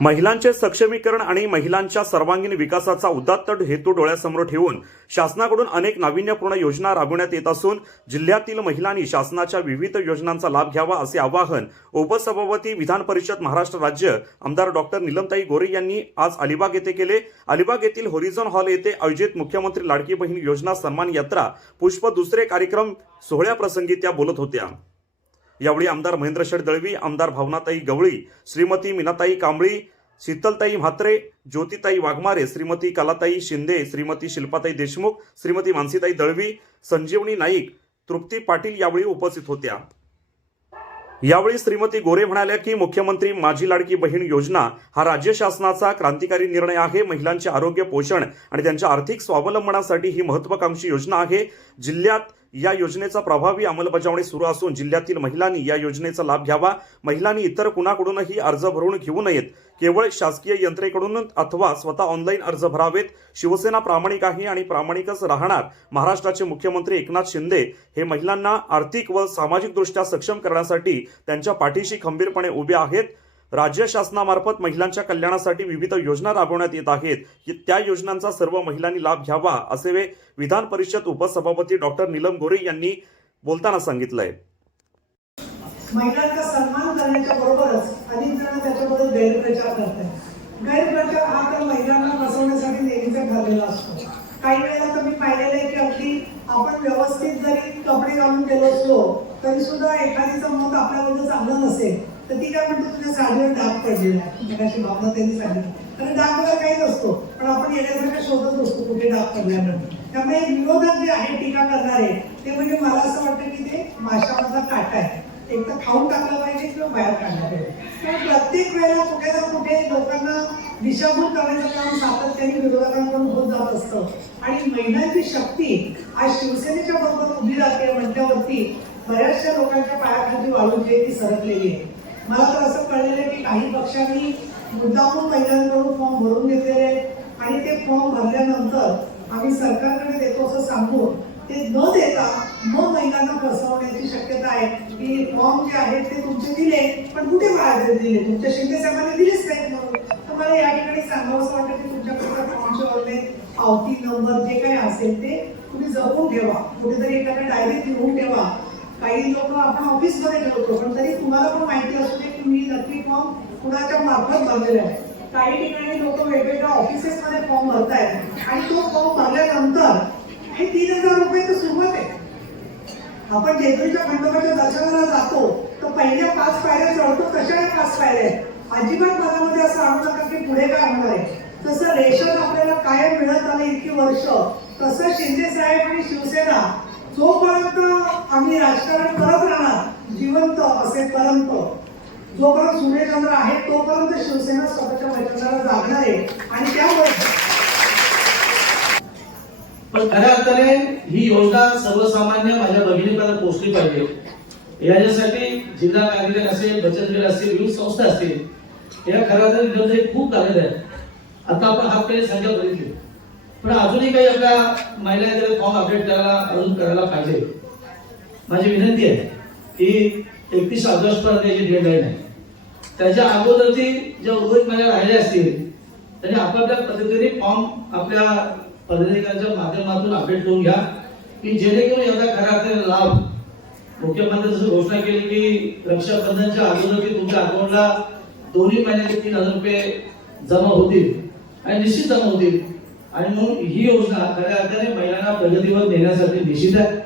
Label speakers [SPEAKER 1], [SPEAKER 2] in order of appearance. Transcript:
[SPEAKER 1] महिलांचे सक्षमीकरण आणि महिलांच्या सर्वांगीण विकासाचा उदात्त हेतू डोळ्यासमोर ठेवून शासनाकडून अनेक नाविन्यपूर्ण योजना राबवण्यात येत असून जिल्ह्यातील महिलांनी शासनाच्या विविध योजनांचा लाभ घ्यावा असे आवाहन उपसभापती विधान परिषद महाराष्ट्र राज्य आमदार डॉक्टर निलमताई गोरे यांनी आज अलिबाग येथे केले. अलिबाग येथील होरिझॉन हॉल येथे आयोजित मुख्यमंत्री लाडकी बहीण योजना सन्मान यात्रा पुष्प दुसरे कार्यक्रम सोहळ्याप्रसंगी त्या बोलत होत्या. यावेळी आमदार महेंद्र शेठ दळवी आमदार भावनाताई गवळी श्रीमती मीनाताई कांबळी शीतलताई म्हात्रे ज्योतिताई वाघमारे श्रीमती कलाताई शिंदे श्रीमती शिल्पाताई देशमुख श्रीमती मानसीताई दळवी संजीवनी नाईक तृप्ती पाटील यावेळी उपस्थित होत्या. यावेळी श्रीमती गोरे म्हणाल्या की मुख्यमंत्री माझी लाडकी बहीण योजना हा राज्य शासनाचा क्रांतिकारी निर्णय आहे महिलांचे आरोग्य पोषण आणि त्यांच्या आर्थिक स्वावलंबनासाठी ही महत्वाकांक्षी योजना आहे. जिल्ह्यात या योजनेचा प्रभावी अंमलबजावणी सुरू असून जिल्ह्यातील महिलांनी या योजनेचा लाभ घ्यावा. महिलांनी इतर कुणाकडूनही अर्ज भरून घेऊ नयेत. केवळ शासकीय यंत्रेकडून अथवा स्वतः ऑनलाईन अर्ज भरावेत. शिवसेना प्रामाणिक आहे आणि प्रामाणिकच राहणार महाराष्ट्राचे मुख्यमंत्री एकनाथ शिंदे हे महिलांना आर्थिक व सामाजिकदृष्ट्या सक्षम करण्यासाठी त्यांच्या पाठीशी खंबीरपणे उभे आहेत. राज्य शासनामार्फत महिलांच्या कल्याणासाठी विविध योजना राबवण्यात येत आहेत. त्या योजनांचा सर्व महिलांनी लाभ घ्यावा असे विधान परिषद उपसभापती डॉक्टर नीलम गोरे यांनी बोलताना सांगितलंय.
[SPEAKER 2] महिलांचा सन्मान करण्याच्या बरोबरच अनेक जण त्याच्याबद्दल गैरप्रचार करतात गैरप्रचार हा तर महिलांना फसवण्यासाठी नेहमीचा ठरलेला असतो. काही वेळेला तर मी पाहिलेलं आहे की अगदी आपण व्यवस्थित जरी कपडे घालून गेलो असलो तरी सुद्धा एखादीचं मत आपल्याबद्दल चांगलं नसेल. तर ती काय म्हणतो तुझ्या साडीवर डाग पडलेला आहे. भावना त्यांनी सांगितलं. कारण डाग वगैरे काही नसतो. पण आपण येण्यासारखा शोधत असतो कुठे डाग पडल्यानंतर त्यामुळे विरोधात जे आहे टीका करणारे ते म्हणजे मला असं वाटतं की ते माशामधला काटा आहे. एक तर खाऊन टाकला पाहिजे किंवा बाहेर काढला पाहिजे. पण प्रत्येक वेळेला कुठे ना कुठे लोकांना दिशाभूल करण्याचं काम सातत्याने विरोधकांकडून होत जात असतं. आणि महिलांची शक्ती आज शिवसेनेच्या बरोबर उभी राहते म्हटल्यावरती बऱ्याचशा लोकांच्या पायाखाली वाळून जे ती सरकलेली आहे. मला तर असं कळलेलं आहे की काही पक्षांनी मुद्दामून महिलांकडून फॉर्म भरून घेतलेले आहेत. आणि ते फॉर्म भरल्यानंतर आम्ही सरकारकडे देतो असं सांगून ते न देता मग महिलांना फसवण्याची शक्यता आहे. की फॉर्म जे आहेत ते तुमचे दिले पण कुठे बाहेर दिले? तुमच्या शिंदे साहेबांनी दिलेच नाहीत म्हणून. तर मला या ठिकाणी सांगावं असं वाटतं की तुमच्याकडे फॉर्मचे ऑनलाईन पावती नंबर जे काही असेल ते तुम्ही जपून ठेवा. कुठेतरी एखाद्या डायरीत लिहून ठेवा. काही लोक आपण ऑफिसमध्ये ठेवतो पण तरी तुम्हाला पण माहिती असू दे की मी नक्की फॉर्म कुणाच्या मार्फत भरलेला आहे. काही ठिकाणी लोक वेगवेगळ्या ऑफिसेसमध्ये फॉर्म भरतायत आणि तो फॉर्म भरल्यानंतर हे तीन हजार रुपये तर सुरुवात आहे. आपण जेजुरीच्या खंडोबाच्या दर्शनाला जातो तर पहिल्या पाच पायऱ्या चढतो तशा या पाच पायऱ्या आहेत. अजिबात मनामध्ये असं आणू नका की पुढे काय होणार आहे. तसं रेशन आपल्याला कायम मिळत आलं इतकी वर्ष तसं शिंदे साहेब आणि शिवसेना जोपर्यंत आम्ही राजकारण करत राहणार जिवंत असेपर्यंत जोपर्यंत सूर्यचंद्र आहे तोपर्यंत शिवसेना स्वतःच्या वचनाला जागणार आहे. आणि त्यामुळे
[SPEAKER 3] पण खऱ्या अर्थाने ही योजना सर्वसामान्य माझ्या भगिनीपर्यंत पोहोचली पाहिजे. याच्यासाठी जिल्हा कार्यालय असेल बचत गट असेल विविध संस्था असतील. या खऱ्या अर्थाने खूप झालेल्या आहेत. आता आपण हा काही संख्या बघितली. पण अजूनही काही आपल्या महिलांकडे फॉर्म अपडेट करायला अजून करायला पाहिजे. माझी विनंती आहे की एकतीस ऑगस्ट पर्यंत याची डेडलाईन आहे. त्याच्या अगोदर ती ज्या उर्वरित महिला राहिल्या असतील त्यांनी आपापल्या पद्धतीने फॉर्म आपल्या पदाधिकाऱ्यांच्या माध्यमातून अपडेट करून घ्या की जेणेकरून याचा खऱ्या अर्थाने लाभ मुख्यमंत्री जसं घोषणा केली की रक्षाबंधनच्या अगोदर की तुमच्या अकाउंटला दोन्ही महिन्याचे तीन हजार रुपये जमा होतील आणि निश्चित जमा होतील. आणि म्हणून ही योजना खऱ्या अर्थाने महिलांना प्रगतीवर नेण्यासाठी निश्चित आहे.